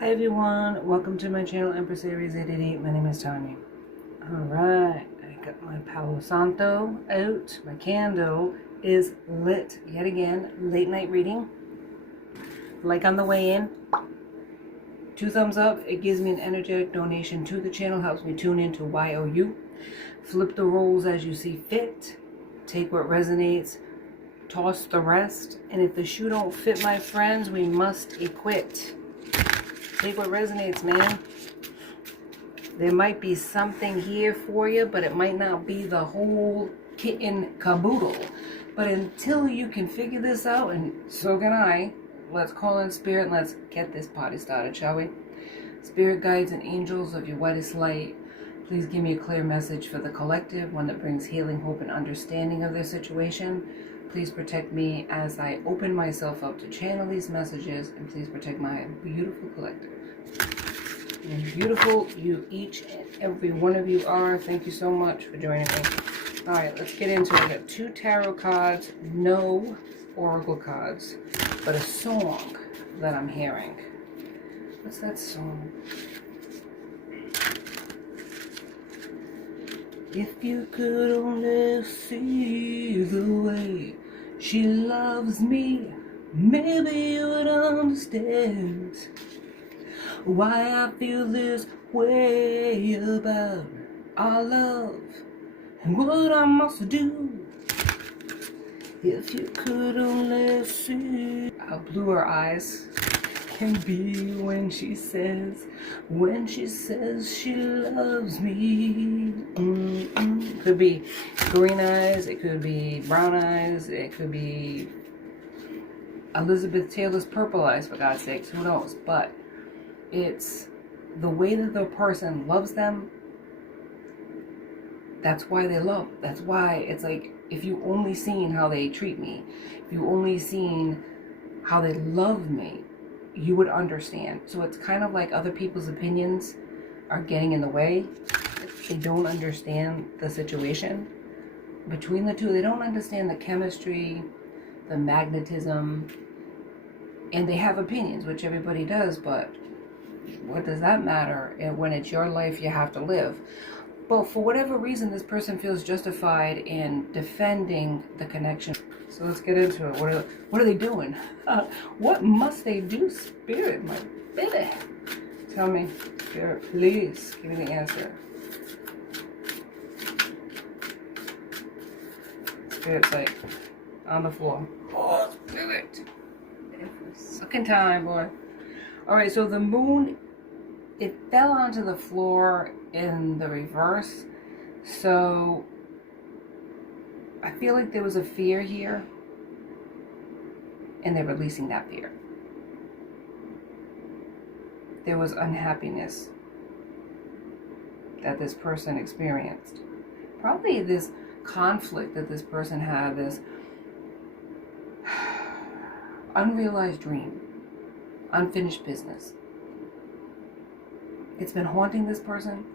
Hi everyone, welcome to my channel, Empress Aries 888. My name is Tanya. Alright, I got my Palo Santo out. My candle is lit yet again. Late night reading. Like on the way in. 2 thumbs up. It gives me an energetic donation to the channel. Helps me tune into YOU. Flip the roles as you see fit. Take what resonates. Toss the rest. And if the shoe don't fit, my friends, we must acquit. Take what resonates, man. There might be something here for you, but it might not be the whole kit and caboodle. But until you can figure this out, and so can I, let's call in spirit and let's get this party started, shall we? Spirit guides and angels of your whitest light, please give me a clear message for the collective, one that brings healing, hope, and understanding of their situation. Please protect me as I open myself up to channel these messages, and please protect my beautiful collective. And beautiful you each and every one of you are. Thank you so much for joining me. All right, let's get into it. I got 2 tarot cards, no oracle cards, but a song that I'm hearing. What's that song? If you could only see the way she loves me, maybe you would understand why I feel this way about our love and what I must do. If you could only see how blue her eyes can be when she says she loves me. Could be green eyes, it could be brown eyes, it could be Elizabeth Taylor's purple eyes, for God's sakes, who knows? But it's the way that the person loves them. That's why they love. That's why it's like, if you only seen how they treat me, if you only seen how they love me, you would understand. So it's kind of like other people's opinions are getting in the way. They don't understand the situation between the two. They don't understand the chemistry, the magnetism, and they have opinions, which everybody does, but what does that matter when it's your life you have to live? But for whatever reason, this person feels justified in defending the connection. So let's get into it. What are they doing? What must they do, Spirit, my baby? Tell me, Spirit, please give me the answer. Spirit's like on the floor. Oh, Spirit. Second time, boy. All right, so the moon, it fell onto the floor in the reverse. So I feel like there was a fear here, and they're releasing that fear. There was unhappiness that this person experienced. Probably this conflict that this person had, this unrealized dream, unfinished business. It's been haunting this person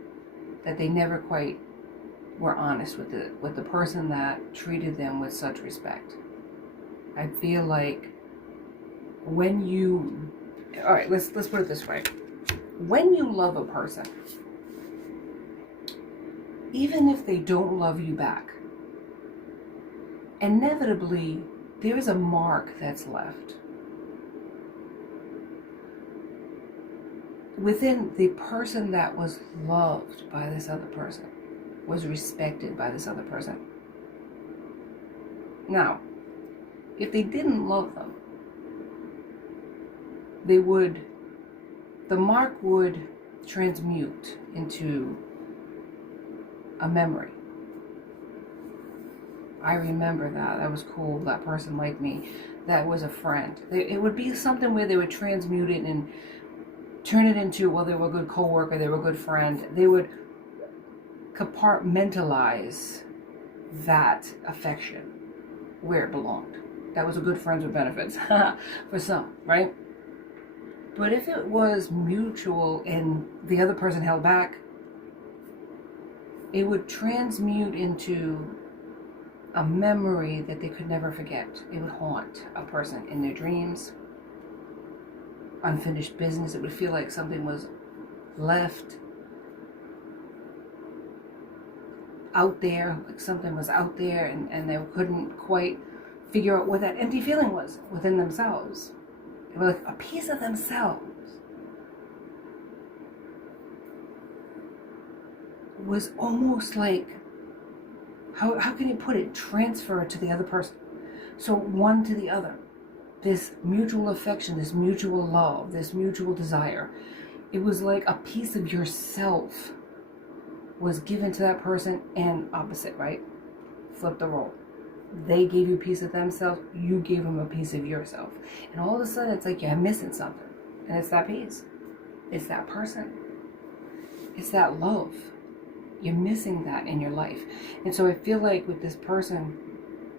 that they never quite were honest with the person that treated them with such respect. I feel like when you, all right, let's put it this way. When you love a person, even if they don't love you back, inevitably there is a mark that's left within the person that was loved by this other person, was respected by this other person. Now, if they didn't love them, the mark would transmute into a memory. I remember that. That was cool. That person liked me. That was a friend. It would be something where they would transmute it and turn it into, well, they were a good co-worker, they were a good friend. They would compartmentalize that affection where it belonged. That was a good friends with benefits for some, right? But if it was mutual and the other person held back, it would transmute into a memory that they could never forget. It would haunt a person in their dreams, unfinished business. It would feel like something was left out there, like something was out there, and they couldn't quite figure out what that empty feeling was within themselves. It was like a piece of themselves was almost like, how can you put it, transfer to the other person. So one to the other. This mutual affection, this mutual love, this mutual desire. It was like a piece of yourself was given to that person, and opposite, right? Flip the role. They gave you a piece of themselves, you gave them a piece of yourself. And all of a sudden it's like you're missing something. And it's that piece. It's that person. It's that love. You're missing that in your life. And so I feel like with this person,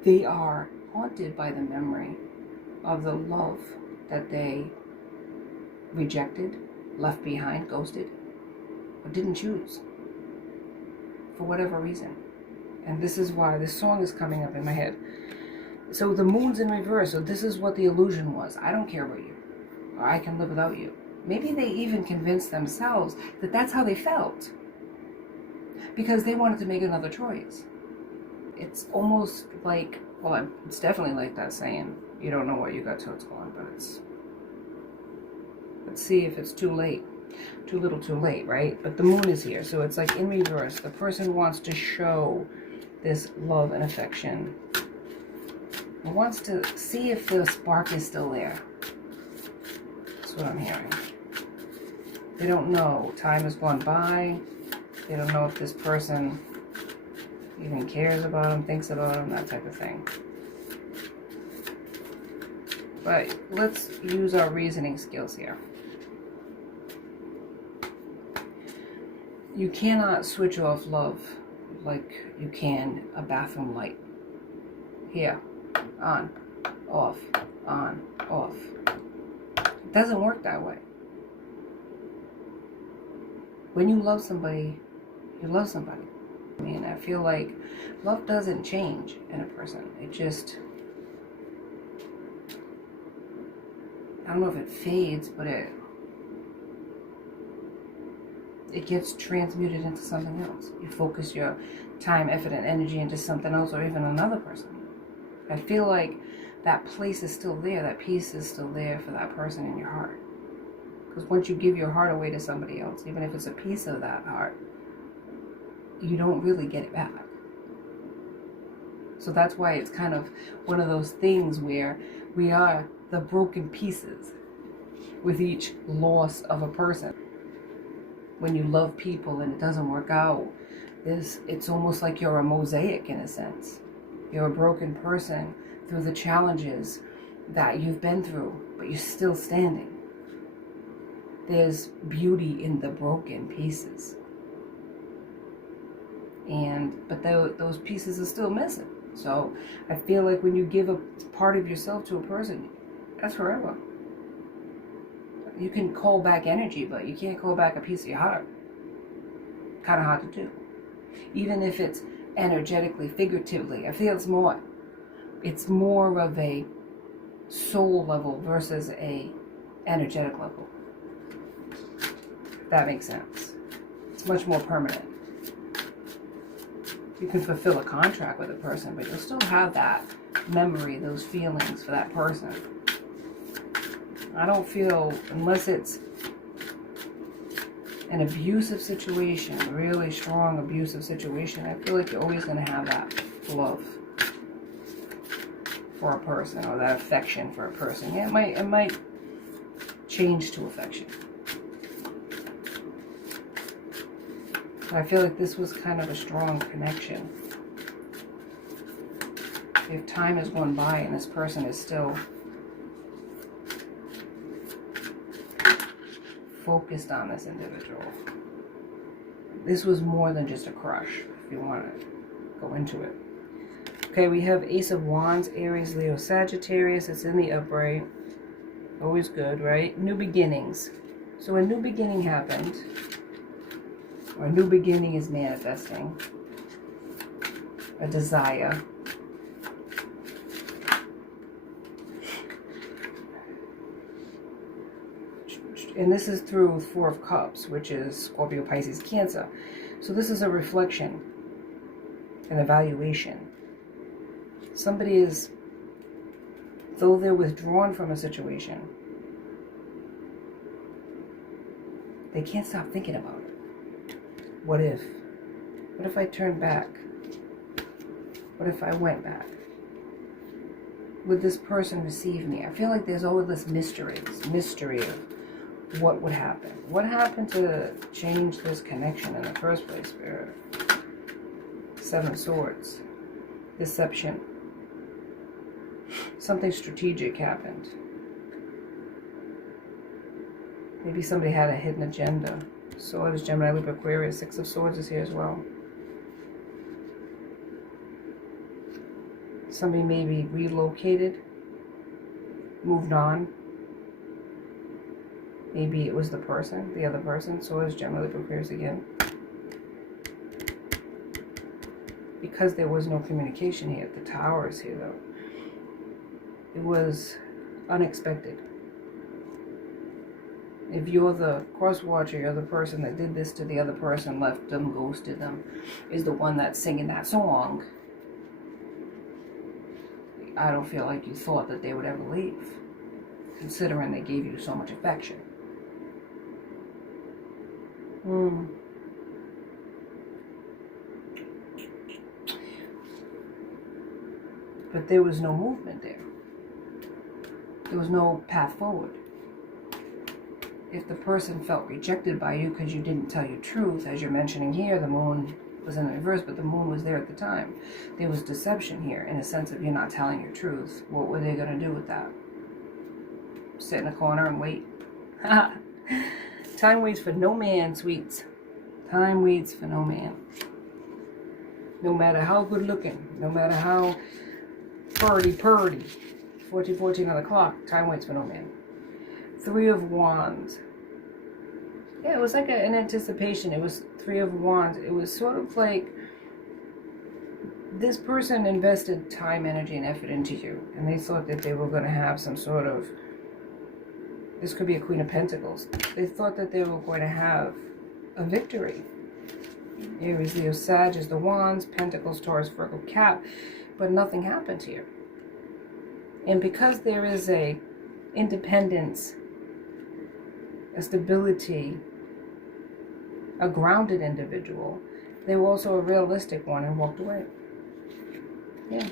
they are haunted by the memory of the love that they rejected, left behind, ghosted, or didn't choose for whatever reason. And this is why this song is coming up in my head. So the moon's in reverse. So this is what the illusion was. I don't care about you, or I can live without you. Maybe they even convinced themselves that that's how they felt, because they wanted to make another choice. It's almost like, well, it's definitely like that saying, you don't know what you got till it's gone, but it's, let's see if it's too late. Too little too late, right? But the moon is here, so it's like in reverse. The person wants to show this love and affection. It wants to see if the spark is still there. That's what I'm hearing. They don't know. Time has gone by. They don't know if this person even cares about them, thinks about them, that type of thing. But let's use our reasoning skills here. You cannot switch off love like you can a bathroom light. Here, on, off, on, off. It doesn't work that way. When you love somebody, you love somebody. I mean, I feel like love doesn't change in a person. It just, I don't know if it fades, but it gets transmuted into something else. You focus your time, effort, and energy into something else, or even another person. I feel like that place is still there, that piece is still there for that person in your heart. Because once you give your heart away to somebody else, even if it's a piece of that heart, you don't really get it back. So that's why it's kind of one of those things where we are the broken pieces with each loss of a person. When you love people and it doesn't work out, it's almost like you're a mosaic in a sense. You're a broken person through the challenges that you've been through, but you're still standing. There's beauty in the broken pieces. But those pieces are still missing. So I feel like when you give a part of yourself to a person, that's forever. You can call back energy, but you can't call back a piece of your heart. Kind of hard to do. Even if it's energetically, figuratively. I feel it's more of a soul level versus a energetic level. If that makes sense. It's much more permanent. You can fulfill a contract with a person, but you'll still have that memory, those feelings for that person. I don't feel, unless it's an abusive situation, a really strong abusive situation, I feel like you're always going to have that love for a person, or that affection for a person. Yeah, it might change to affection. But I feel like this was kind of a strong connection. If time has gone by and this person is still focused on this individual. This was more than just a crush, if you want to go into it. Okay, we have Ace of Wands, Aries, Leo, Sagittarius. It's in the upright. Always good, right? New beginnings. So a new beginning happened. Or a new beginning is manifesting. A desire. And this is through Four of Cups, which is Scorpio, Pisces, Cancer. So this is a reflection, an evaluation. Somebody is, though they're withdrawn from a situation, they can't stop thinking about it. What if? What if I turned back? What if I went back? Would this person receive me? I feel like there's always this mystery of what would happen. What happened to change this connection in the first place, Spirit? Seven of Swords. Deception. Something strategic happened. Maybe somebody had a hidden agenda. Swords, Gemini, Libra, Aquarius. Six of Swords is here as well. Somebody maybe relocated, moved on. Maybe it was the person, the other person. Swords, Gemini, Libra, Aquarius again. Because there was no communication here. The Tower is here though. It was unexpected. If you're the cross-watcher, you're the person that did this to the other person, left them, ghosted them, is the one that's singing that song, I don't feel like you thought that they would ever leave, considering they gave you so much affection. But there was no movement there. There was no path forward. If the person felt rejected by you because you didn't tell your truth, as you're mentioning here, the moon was in the reverse, but the moon was there at the time. There was deception here in a sense of you're not telling your truth. What were they going to do with that? Sit in a corner and wait? Time waits for no man, sweets. Time waits for no man. No matter how good looking, no matter how purdy, 14 on the clock, time waits for no man. Three of Wands. Yeah, it was like an anticipation. It was Three of Wands. It was sort of like this person invested time, energy, and effort into you. And they thought that they were going to have some sort of, this could be a Queen of Pentacles. They thought that they were going to have a victory. Aries, Leo, Sag is the Wands. Pentacles, Taurus, Virgo, Cap. But nothing happened here. And because there is a independence, a stability, a grounded individual, they were also a realistic one and walked away. Yeah.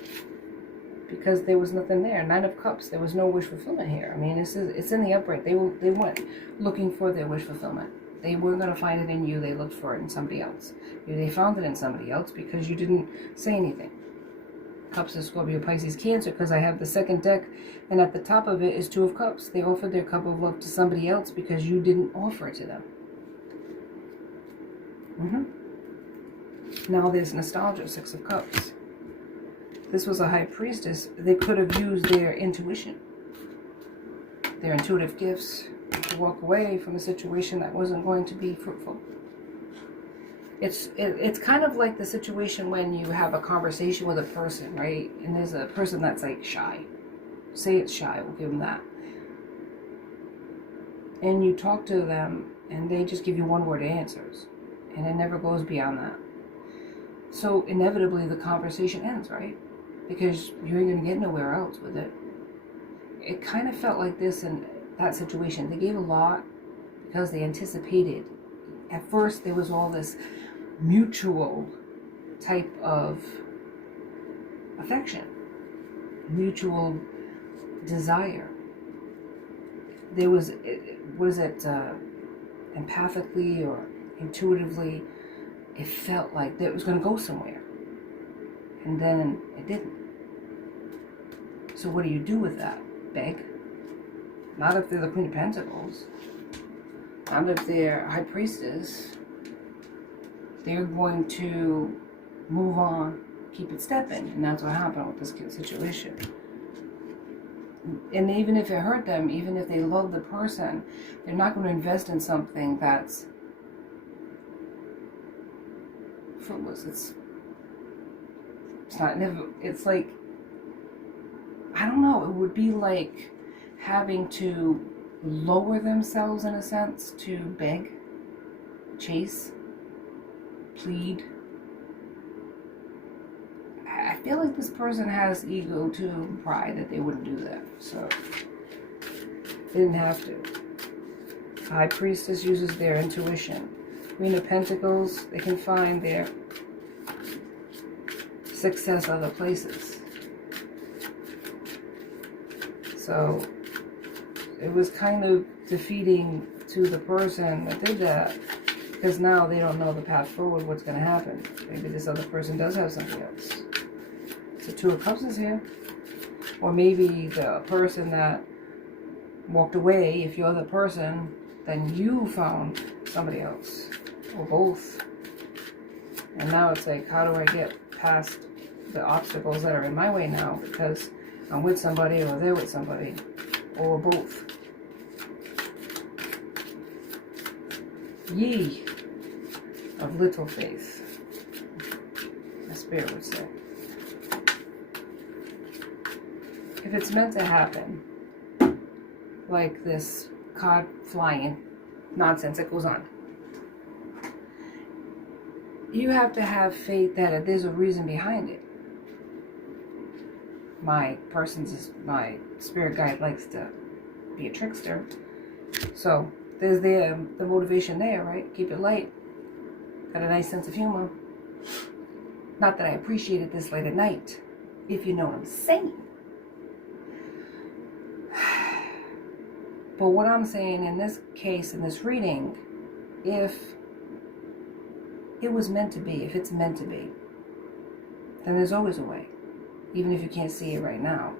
Because there was nothing there. Nine of Cups, there was no wish fulfillment here. I mean, it's in the upright. They weren't looking for their wish fulfillment. They weren't going to find it in you. They looked for it in somebody else. Maybe they found it in somebody else because you didn't say anything. Cups is Scorpio, Pisces, Cancer, because I have the second deck, and at the top of it is Two of Cups. They offered their cup of love to somebody else because you didn't offer it to them. Now there's nostalgia, Six of Cups. This was a High Priestess. They could have used their intuition, their intuitive gifts to walk away from a situation that wasn't going to be fruitful. It's kind of like the situation when you have a conversation with a person, right? And there's a person that's like shy. Say it's shy, we'll give them that. And you talk to them and they just give you one-word answers. And it never goes beyond that. So inevitably the conversation ends, right? Because you ain't going to get nowhere else with it. It kind of felt like this in that situation. They gave a lot because they anticipated. At first there was all this mutual type of affection, mutual desire. There was, empathically or intuitively, it felt like that it was going to go somewhere. And then it didn't. So what do you do with that? Beg? Not if they're the Queen of Pentacles. Not if they're High Priestess. They're going to move on, keep it stepping. And that's what happened with this situation. And even if it hurt them, even if they love the person, they're not going to invest in something that's fruitless. It's like, I don't know, it would be like having to lower themselves in a sense to beg, chase, plead. I feel like this person has ego too, pride, that they wouldn't do that. So they didn't have to. High Priestess uses their intuition. Queen of Pentacles, they can find their success other places. So it was kind of defeating to the person that did that, because now they don't know the path forward, what's going to happen. Maybe this other person does have something else. So Two of Cups is here. Or maybe the person that walked away, if you're the person, then you found somebody else. Or both. And now it's like, how do I get past the obstacles that are in my way now? Because I'm with somebody, or they're with somebody, or both. Ye of little faith, my spirit would say. If it's meant to happen, like this card flying nonsense that goes on, you have to have faith that there's a reason behind it. My spirit guide likes to be a trickster. So there's the motivation there, right? Keep it light. Got a nice sense of humor. Not that I appreciate it this late at night, if you know what I'm saying. But what I'm saying in this case, in this reading, if it was meant to be, if it's meant to be, then there's always a way. Even if you can't see it right now,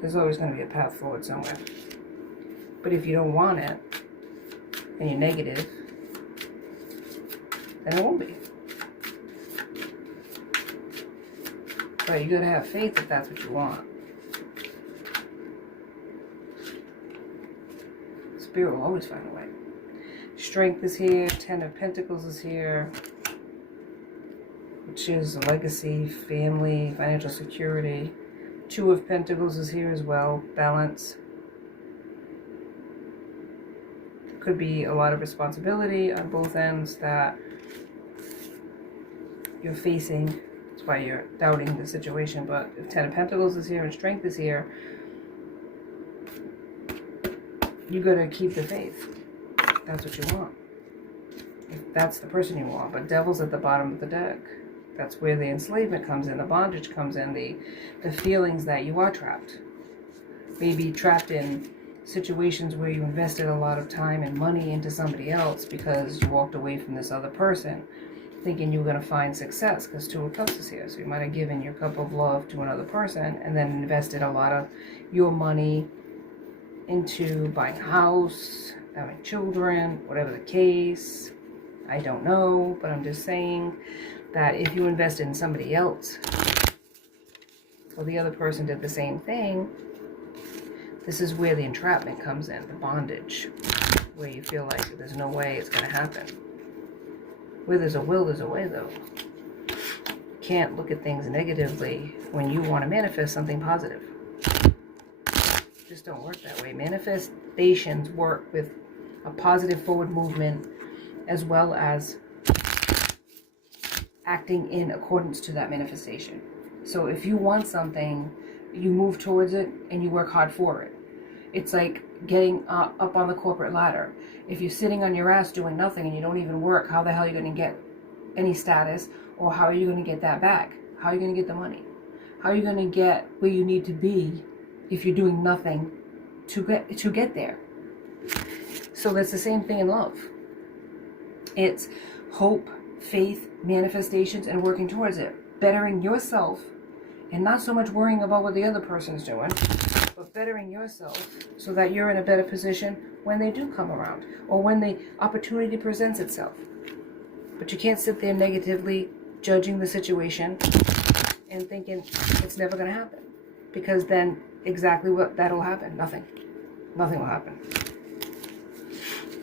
there's always going to be a path forward somewhere. But if you don't want it, and you're negative, then it won't be. But you got to have faith if that's what you want. Spirit will always find a way. Strength is here. Ten of Pentacles is here, which is a legacy, family, financial security. Two of Pentacles is here as well. Balance. Could be a lot of responsibility on both ends that you're facing. That's why you're doubting the situation. But if Ten of Pentacles is here and Strength is here, you gotta keep the faith. That's what you want. If that's the person you want. But Devil's at the bottom of the deck. That's where the enslavement comes in, the bondage comes in, the feelings that you are trapped. Maybe trapped in situations where you invested a lot of time and money into somebody else because you walked away from this other person thinking you were going to find success, because Two of Cups is here. So you might have given your cup of love to another person and then invested a lot of your money into buying a house, having children, whatever the case. I don't know, but I'm just saying that if you invested in somebody else, or the other person did the same thing, this is where the entrapment comes in, the bondage, where you feel like there's no way it's going to happen. Where there's a will, there's a way, though. You can't look at things negatively when you want to manifest something positive. It just don't work that way. Manifestations work with a positive forward movement, as well as acting in accordance to that manifestation. So if you want something, you move towards it and you work hard for it. It's like getting up on the corporate ladder. If you're sitting on your ass doing nothing and you don't even work, how the hell are you going to get any status? Or how are you going to get that back? How are you going to get the money? How are you going to get where you need to be if you're doing nothing to get there? So that's the same thing in love. It's hope, faith, manifestations, and working towards it. Bettering yourself, and not so much worrying about what the other person's doing, but bettering yourself so that you're in a better position when they do come around, or when the opportunity presents itself. But you can't sit there negatively judging the situation and thinking it's never going to happen, because then exactly what that'll happen? Nothing will happen.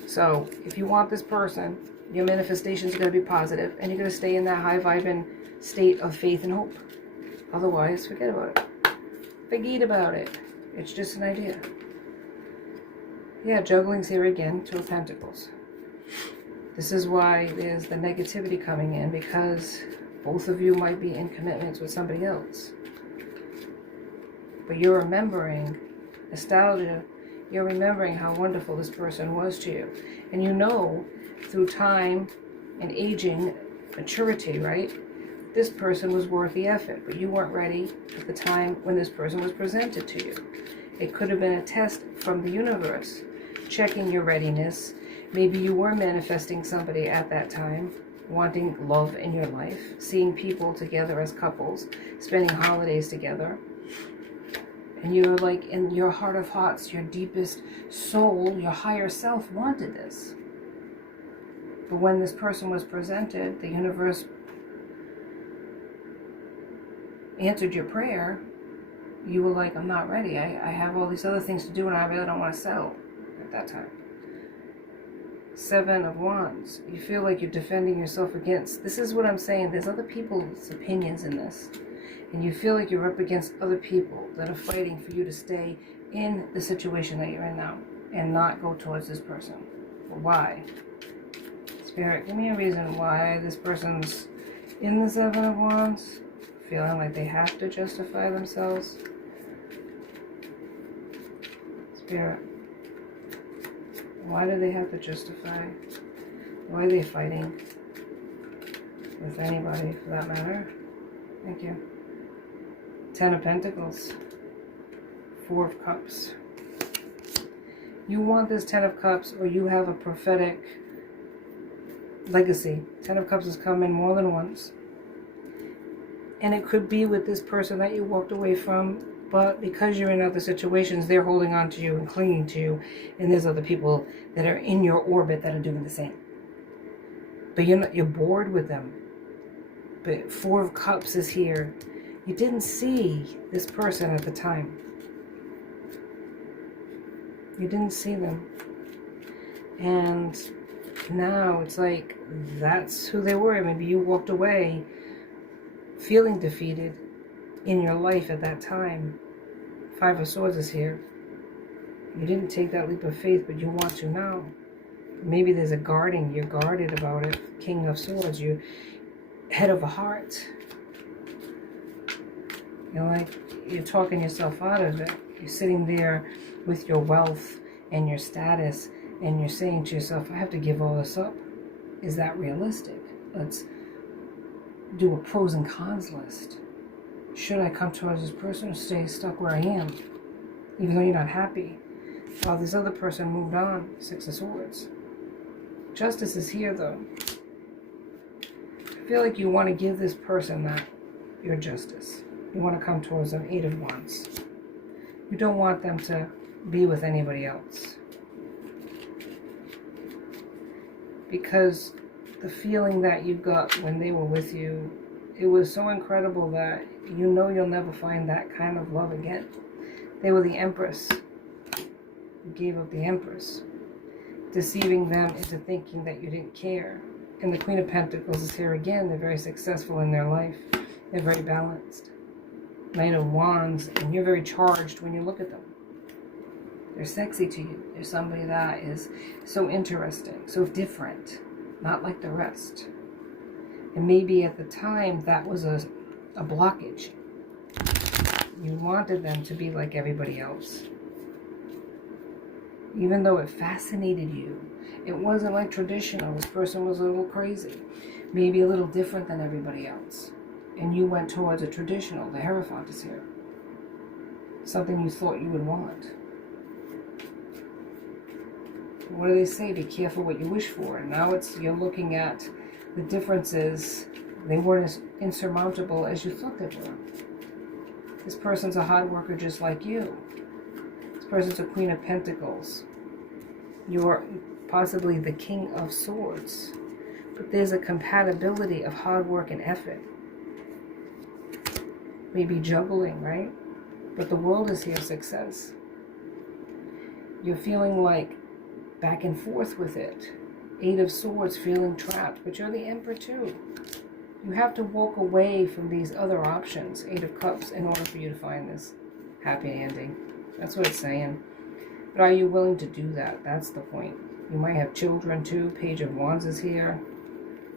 So if you want this person, your manifestations are going to be positive, and you're going to stay in that high vibing state of faith and hope. Otherwise, forget about it. Forget about it. It's just an idea. Yeah, juggling's here again, Two of Pentacles. This is why there's the negativity coming in, because both of you might be in commitments with somebody else. But you're remembering nostalgia. You're remembering how wonderful this person was to you. And you know, through time and aging, maturity, right? This person was worth the effort, but you weren't ready at the time when this person was presented to you. It could have been a test from the universe, checking your readiness. Maybe you were manifesting somebody at that time, wanting love in your life, seeing people together as couples, spending holidays together. And you're like, in your heart of hearts, your deepest soul, your higher self wanted this. But when this person was presented, the universe answered your prayer. You were like, I'm not ready. I have all these other things to do and I really don't want to settle at that time. Seven of Wands. You feel like you're defending yourself against. This is what I'm saying. There's other people's opinions in this. And you feel like you're up against other people that are fighting for you to stay in the situation that you're in now and not go towards this person. Why? Spirit, give me a reason why this person's in the Seven of Wands, feeling like they have to justify themselves. Spirit, why do they have to justify? Why are they fighting with anybody for that matter? Thank you. Ten of Pentacles. Four of Cups. You want this Ten of Cups, or you have a prophetic legacy. Ten of Cups has come in more than once. And it could be with this person that you walked away from, but because you're in other situations, they're holding on to you and clinging to you. And there's other people that are in your orbit that are doing the same. But you're bored with them. But Four of Cups is here. You didn't see this person at the time. You didn't see them. And now it's like that's who they were. Maybe you walked away feeling defeated in your life at that time. Five of Swords is here. You didn't take that leap of faith, but you want to now. Maybe there's a guarding. You're guarded about it. King of Swords. You head of a heart. You're talking yourself out of it. You're sitting there with your wealth and your status, and you're saying to yourself, I have to give all this up. Is that realistic? Let's do a pros and cons list. Should I come towards this person or stay stuck where I am, even though you're not happy? While this other person moved on. Six of Swords. Justice is here, though. I feel like you want to give this person your justice. You want to come towards them. Eight of Wands. You don't want them to be with anybody else. Because the feeling that you got when they were with you, it was so incredible that you know you'll never find that kind of love again. They were the Empress. You gave up the Empress, deceiving them into thinking that you didn't care. And the Queen of Pentacles is here again. They're very successful in their life. They're very balanced. Knight of Wands, and you're very charged when you look at them. They're sexy to you. They're somebody that is so interesting, so different, not like the rest. And maybe at the time that was a blockage. You wanted them to be like everybody else. Even though it fascinated you, it wasn't like traditional. This person was a little crazy, maybe a little different than everybody else. And you went towards a traditional. The Hierophant is here. Something you thought you would want. What do they say? Be careful what you wish for. And now you're looking at the differences. They weren't as insurmountable as you thought they were. This person's a hard worker just like you. This person's a Queen of Pentacles. You're possibly the King of Swords. But there's a compatibility of hard work and effort. Maybe juggling, right? But the world is here, success. You're feeling like back and forth with it. Eight of Swords, feeling trapped. But you're the Emperor too. You have to walk away from these other options, Eight of Cups, in order for you to find this happy ending. That's what it's saying. But are you willing to do that? That's the point. You might have children too. Page of Wands is here.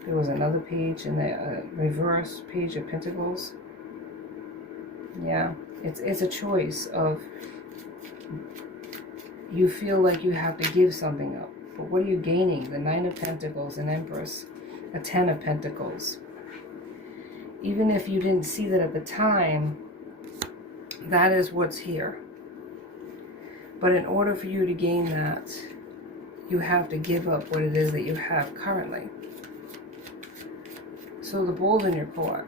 There was another page in the reverse, Page of Pentacles. Yeah, it's a choice of, you feel like you have to give something up. But what are you gaining? The Nine of Pentacles, an Empress, a Ten of Pentacles. Even if you didn't see that at the time, that is what's here. But in order for you to gain that, you have to give up what it is that you have currently. So the ball's in your court.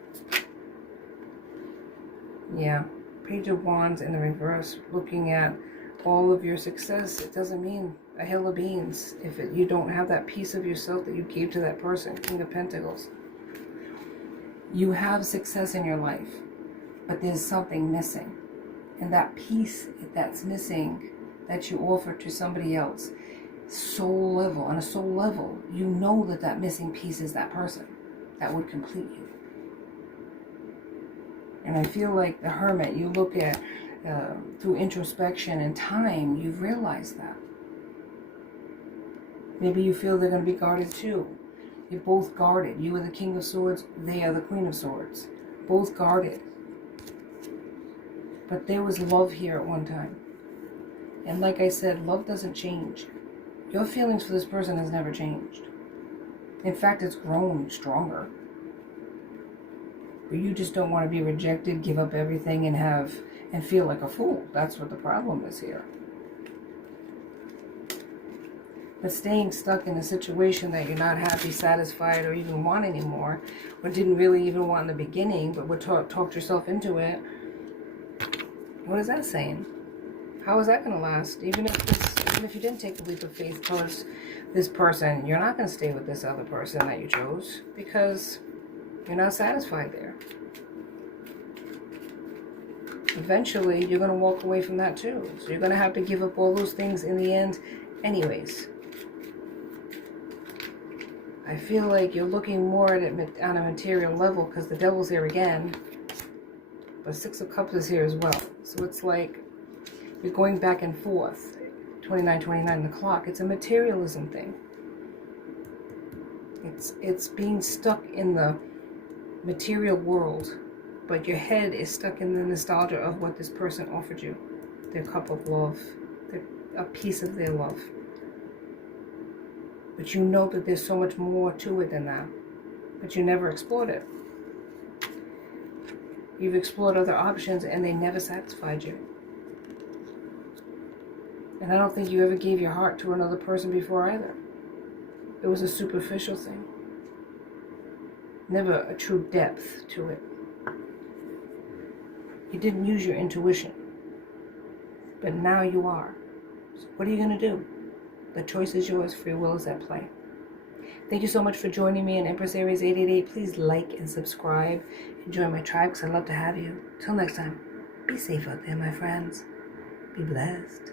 Yeah. Page of Wands in the reverse, looking at all of your success. It doesn't mean a hill of beans if you don't have that piece of yourself that you gave to that person. King of Pentacles. You have success in your life, but there's something missing. And that piece that's missing that you offer to somebody else, soul level, on a soul level, you know that that missing piece is that person that would complete you. And I feel like the Hermit, you look at through introspection and time, you've realized that. Maybe you feel they're going to be guarded too. You're both guarded. You are the King of Swords, they are the Queen of Swords. Both guarded. But there was love here at one time. And like I said, love doesn't change. Your feelings for this person has never changed. In fact, it's grown stronger. But you just don't want to be rejected, give up everything, and feel like a fool. That's what the problem is here. But staying stuck in a situation that you're not happy, satisfied, or even want anymore, or didn't really even want in the beginning, but would talked yourself into it, what is that saying? How is that going to last? Even if you didn't take a leap of faith towards this person, you're not going to stay with this other person that you chose because you're not satisfied there. Eventually, you're going to walk away from that too. So you're going to have to give up all those things in the end anyways. I feel like you're looking more at it on a material level because the Devil's here again. But Six of Cups is here as well. So it's like you're going back and forth. 29 the clock. It's a materialism thing. It's being stuck in the material world, but your head is stuck in the nostalgia of what this person offered you. Their cup of love. A piece of their love. But you know that there's so much more to it than that. But you never explored it. You've explored other options and they never satisfied you. And I don't think you ever gave your heart to another person before either. It was a superficial thing. Never a true depth to it. You didn't use your intuition. But now you are. So what are you going to do? The choice is yours. Free will is at play. Thank you so much for joining me in Empress Aries 888. Please like and subscribe. Join my tribe because I'd love to have you. Till next time, be safe out there, my friends. Be blessed.